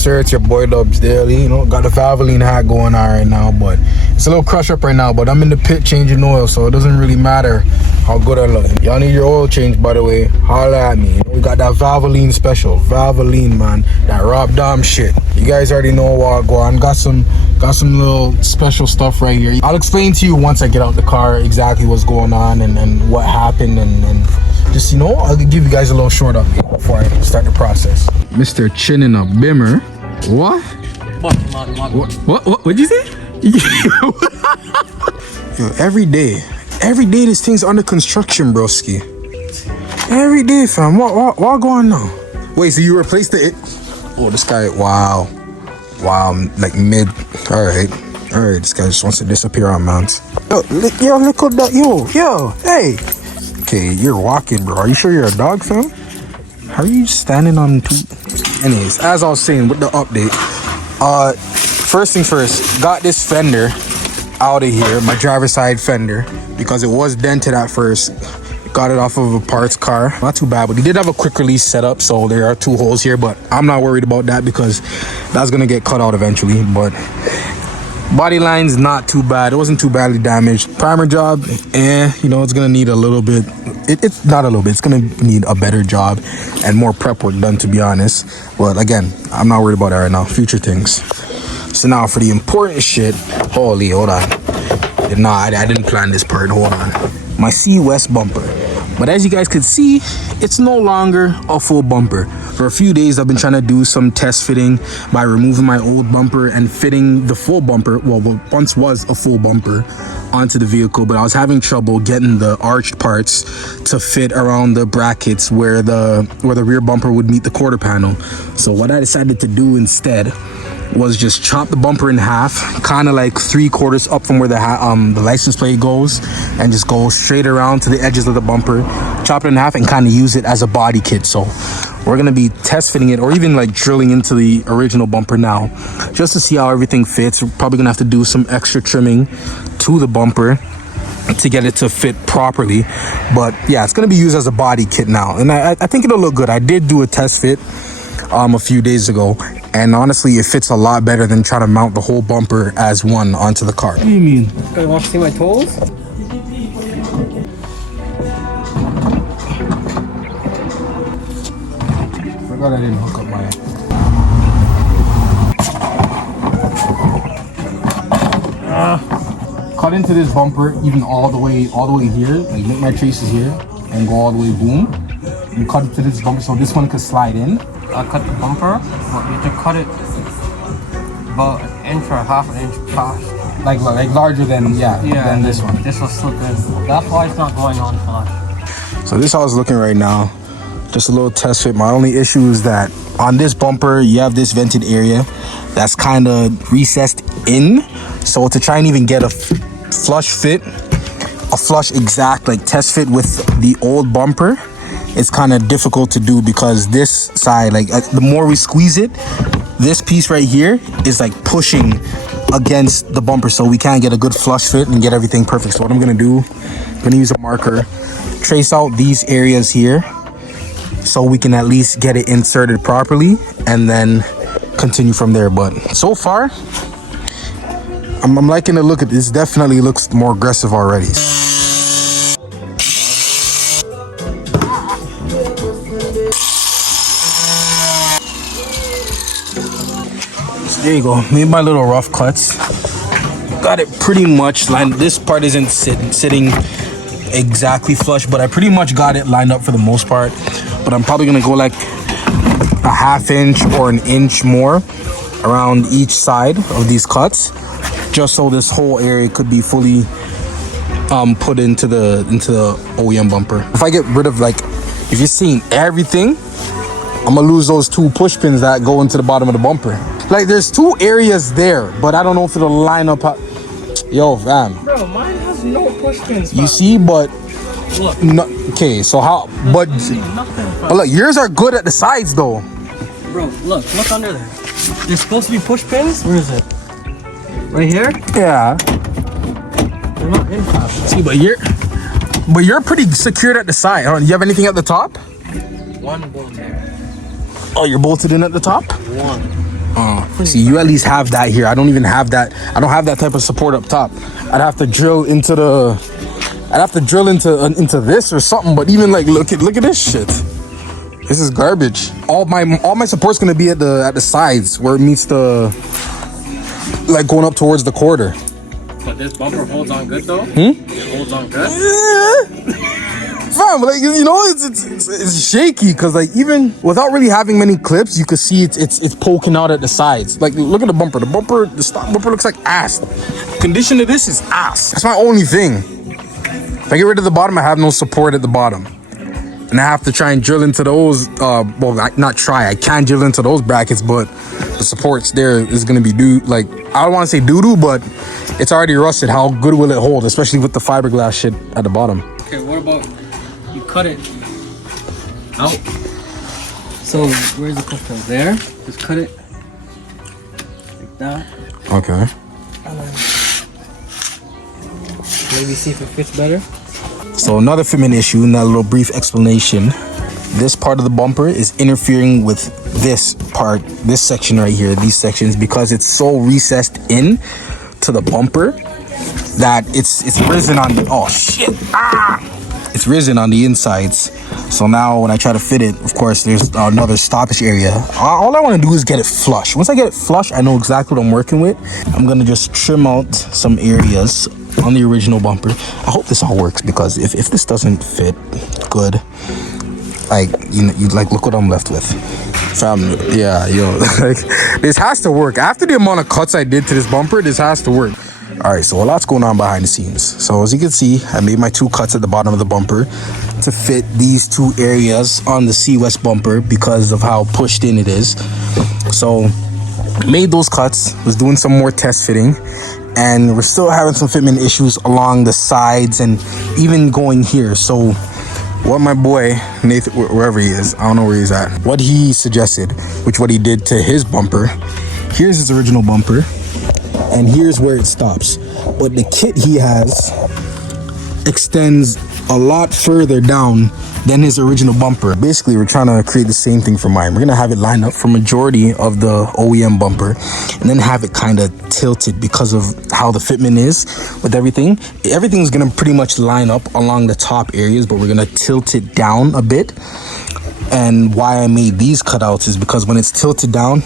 Yes sir, it's your boy Dubs Daily. You know, got the Valvoline hat going on right now, but it's a little crush up right now. But I'm in the pit changing oil, so it doesn't really matter how good I look. Y'all need your oil change, by the way, holla at me. You know, we got that Valvoline special, Valvoline, man, that Rob Dom shit. You guys already know what I'll go on. Got some little special stuff right here. I'll explain to you once I get out the car exactly what's going on and what happened and just, you know, I'll give you guys a little short update before I start the process. Mr. Chin in a Bimmer. What? What'd you say? Yo, every day this thing's under construction, broski. Every day, fam. What going on? Wait, so you replaced it? Oh, this guy, wow, like mid. All right, this guy just wants to disappear on mounts. Yo, look at that, yo, hey. Okay, you're walking, bro. Are you sure you're a dog, fam? How are you standing on two? Anyways, as I was saying with the update, first thing first, got this fender out of here, my driver's side fender, because it was dented at first. Got it off of a parts car. Not too bad, but he did have a quick release setup, so there are 2 holes here, but I'm not worried about that because that's gonna get cut out eventually. But body line's not too bad. It wasn't too badly damaged. Primer job, you know, it's gonna need a little bit. It's not a little bit. It's gonna need a better job and more prep work done, to be honest. But again, I'm not worried about that right now. Future things. So now for the important shit. Holy, hold on. Nah, I didn't plan this part. Hold on. My C West bumper. But as you guys could see, it's no longer a full bumper. For a few days, I've been trying to do some test fitting by removing my old bumper and fitting the full bumper, well, what once was a full bumper, onto the vehicle. But I was having trouble getting the arched parts to fit around the brackets where the rear bumper would meet the quarter panel. So what I decided to do instead was just chop the bumper in half, kind of like 3/4 up from where the license plate goes, and just go straight around to the edges of the bumper, chop it in half, and kind of use it as a body kit. So we're gonna be test fitting it, or even like drilling into the original bumper now, just to see how everything fits. We're probably gonna have to do some extra trimming to the bumper to get it to fit properly. But yeah, it's gonna be used as a body kit now, and I think it'll look good. I did do a test fit a few days ago, and honestly it fits a lot better than trying to mount the whole bumper as one onto the car. What do you mean? You want to see my toes? Forgot I didn't hook up my cut into this bumper even all the way here, like make my traces here and go all the way boom, and cut it to this bumper so this one could slide in. I cut the bumper, but you have to cut it about an inch or half an inch past. Like larger than than this one. This will slip in. That's why it's not going on flush. So this is how it's looking right now. Just a little test fit. My only issue is that on this bumper you have this vented area that's kind of recessed in. So to try and even get a flush fit, a flush exact like test fit with the old bumper, it's kind of difficult to do because this side, like the more we squeeze it, this piece right here is like pushing against the bumper, so we can't get a good flush fit and get everything perfect. So what I'm gonna do, I'm gonna use a marker, trace out these areas here so we can at least get it inserted properly and then continue from there. But so far, I'm liking the look at this. Definitely looks more aggressive already. There you go. Made my little rough cuts. Got it pretty much lined. This part isn't sitting exactly flush, but I pretty much got it lined up for the most part. But I'm probably gonna go like a ½ inch or an inch more around each side of these cuts, just so this whole area could be fully put into the OEM bumper. If I get rid of, like, if you're seeing everything, I'm gonna lose those 2 push pins that go into the bottom of the bumper. Like, there's 2 areas there, but I don't know if it'll line up. Yo, fam. Bro, mine has no push pins. You see, but look. No, okay, so how? But look, yours are good at the sides though. Bro, look under there. There's supposed to be push pins. Where is it? Right here? Yeah. They're not in top. See, but you're pretty secured at the side. Do you have anything at the top? One bolt there. Oh, you're bolted in at the top? One. See, you at least have that here. I don't even have that. I don't have that type of support up top. I'd have to drill into into this or something. But even like, look at this shit. This is garbage. All my support's gonna be at the sides where it meets the, like, going up towards the quarter. But this bumper holds on good though. It holds on good. Fam, like, you know, it's shaky because, like, even without really having many clips, you can see it's poking out at the sides. Like, look at the bumper. The stock bumper looks like ass. Condition of this is ass. That's my only thing. If I get rid of the bottom, I have no support at the bottom, and I have to try and drill into those. I can drill into those brackets, but the supports there is gonna be I don't want to say doo-doo, but it's already rusted. How good will it hold, especially with the fiberglass shit at the bottom? Okay, what about you cut it out? So where's the cut from? There? Just cut it like that. Okay. Maybe see if it fits better. So another fitment issue, and that little brief explanation. This part of the bumper is interfering with this part, this section right here, these sections, because it's so recessed in to the bumper that it's risen on the, oh shit, it's risen on the insides. So now when I try to fit it, of course, there's another stoppage area. All I want to do is get it flush. Once I get it flush, I know exactly what I'm working with. I'm gonna just trim out some areas on the original bumper. I hope this all works, because if this doesn't fit good, like, you like, look what I'm left with. Fam, yeah, yo, like, this has to work. After the amount of cuts I did to this bumper, this has to work. All right, so a lot's going on behind the scenes. So as you can see, I made my 2 cuts at the bottom of the bumper to fit these 2 areas on the C-West bumper because of how pushed in it is. So made those cuts, was doing some more test fitting, and we're still having some fitment issues along the sides and even going here. So what my boy Nathan, wherever he is, I don't know where he's at, what he suggested, what he did to his bumper, here's his original bumper, and here's where it stops. But the kit he has extends a lot further down than his original bumper. Basically, we're trying to create the same thing for mine. We're gonna have it line up for majority of the OEM bumper, and then have it kind of tilted because of how the fitment is with everything. Everything's gonna pretty much line up along the top areas, but we're gonna tilt it down a bit. And why I made these cutouts is because when it's tilted down,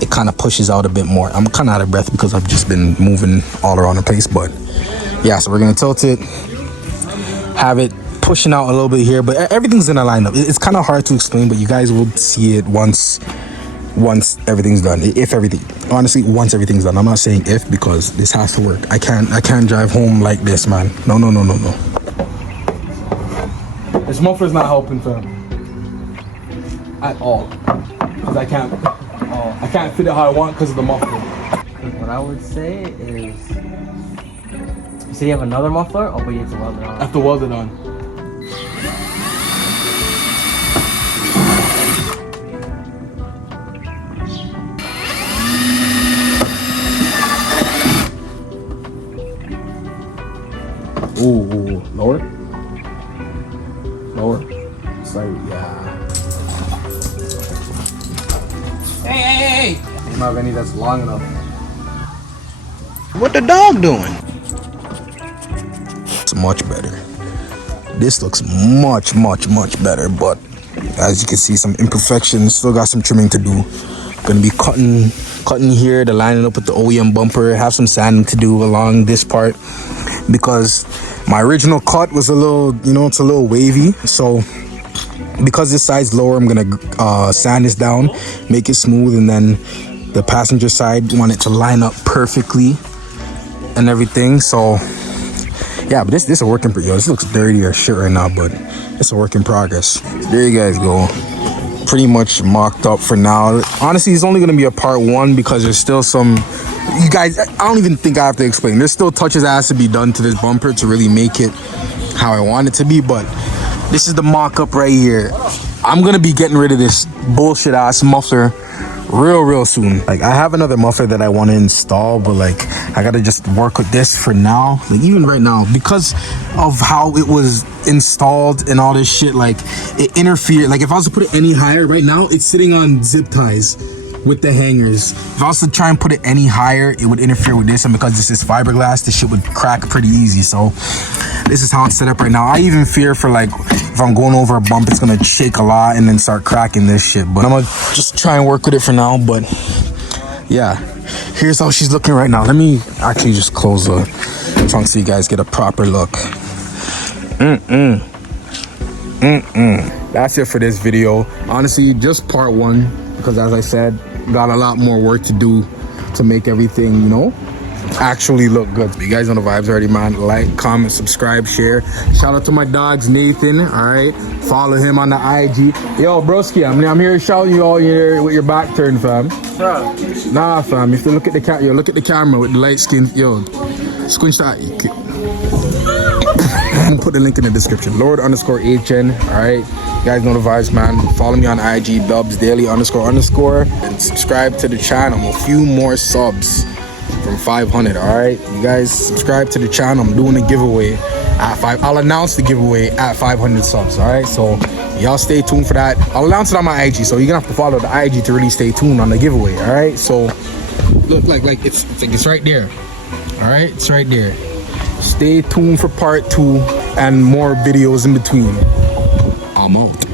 it kind of pushes out a bit more. I'm kind of out of breath because I've just been moving all around the place, but yeah, so we're gonna tilt it, have it pushing out a little bit here, but everything's gonna line up. It's kind of hard to explain, but you guys will see it once everything's done. Honestly, once everything's done. I'm not saying if, because this has to work. I can't drive home like this, man. No. This muffler's not helping, fam, at all, because I can't fit it how I want because of the muffler. What I would say is, you say you have another muffler, but you have to weld it on. I have to weld it on. Ooh, lower. It's like, yeah. Hey! I don't have any that's long enough. What the dog doing? It's much better. This looks much better, but as you can see, some imperfections. Still got some trimming to do. Gonna be cutting here to line it up with the OEM bumper. Have some sanding to do along this part, because my original cut was a little, it's a little wavy. So because this side's lower, I'm gonna sand this down, make it smooth, and then the passenger side, want it to line up perfectly and everything. So yeah, but this is a work in progress. This looks dirty as shit right now, but it's a work in progress. There you guys go. Pretty much mocked up for now. Honestly, it's only gonna be a part 1 because there's still some, you guys, I don't even think I have to explain. There's still touches that has to be done to this bumper to really make it how I want it to be, but this is the mock-up right here. I'm gonna be getting rid of this bullshit ass muffler real soon. Like, I have another muffler that I want to install, but like, I gotta just work with this for now. Like, even right now, because of how it was installed and all this shit, like, it interfered. Like, if I was to put it any higher right now, it's sitting on zip ties. with the hangers. If I was to try and put it any higher, it would interfere with this, and because this is fiberglass, this shit would crack pretty easy. So this is how it's set up right now. I even fear for like if I'm going over a bump, it's gonna shake a lot and then start cracking this shit, but I'm gonna just try and work with it for now. But yeah, here's how she's looking right now. Let me actually just close the trunk so you guys get a proper look. That's it for this video. Honestly, just part one, because as I said, got a lot more work to do to make everything, you know, actually look good. You guys know the vibes already, man. Like, comment, subscribe, share. Shout out to my dogs, Nathan. All right, follow him on the IG. Yo, broski, I'm here shouting you all here with your back turned, fam. Bro. Nah, fam. You have to look at the yo, look at the camera with the light skin. Yo, squinch that. I'm gonna put the link in the description. Lord_HN. All right, you guys know the vibes, man. Follow me on IG, Dubs Daily __, and subscribe to the channel. A few more subs from 500. All right, you guys subscribe to the channel. I'm doing a giveaway at 5. I'll announce the giveaway at 500 subs. All right, so y'all stay tuned for that. I'll announce it on my IG, so you're gonna have to follow the IG to really stay tuned on the giveaway. All right, so look like it's right there. All right, it's right there. Stay tuned for part 2 and more videos in between. I'm out.